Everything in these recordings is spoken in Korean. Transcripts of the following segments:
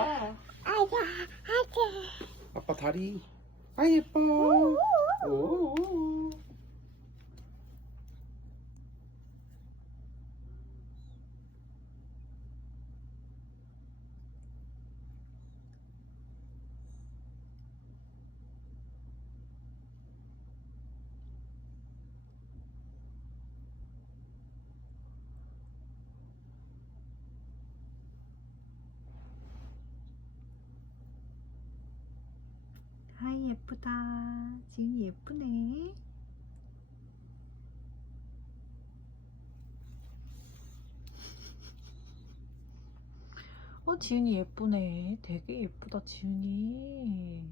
아빠. 아자, 아자. 아빠 다리. 아 예뻐. 오. 아이 예쁘다. 지은이 예쁘네. 어 지은이 예쁘네. 되게 예쁘다 지은이.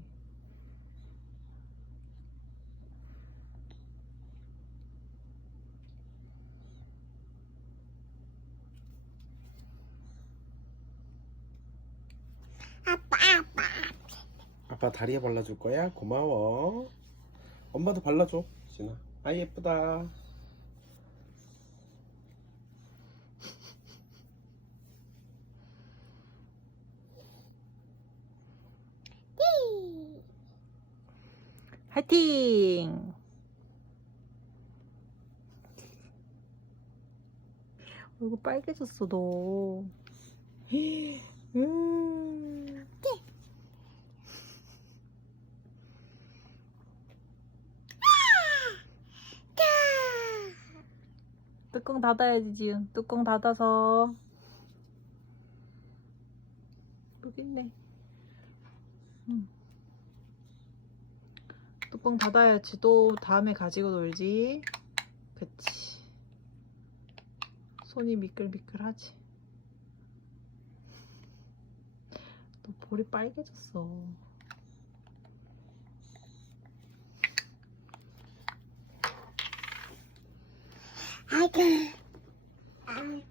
아빠, 아빠. 아빠 다리에 발라줄 거야? 고마워. 엄마도 발라줘. 진아. 아 예쁘다. 띠. 화이팅! 얼굴 빨개졌어 너. 음. 뚜껑 닫아야지 지은. 뚜껑 닫아서. 여기 있네. 음. 뚜껑 닫아야지 또 다음에 가지고 놀지. 그치. 손이 미끌미끌하지. 너 볼이 빨개졌어. 아이고. 아이고.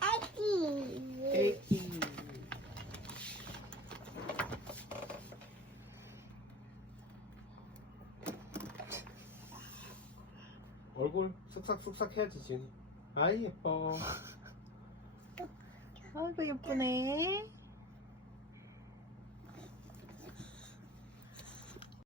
아이고. 애기. 얼굴 쓱싹쓱싹 해야지 진. 아이 예뻐. 아이고 예쁘네.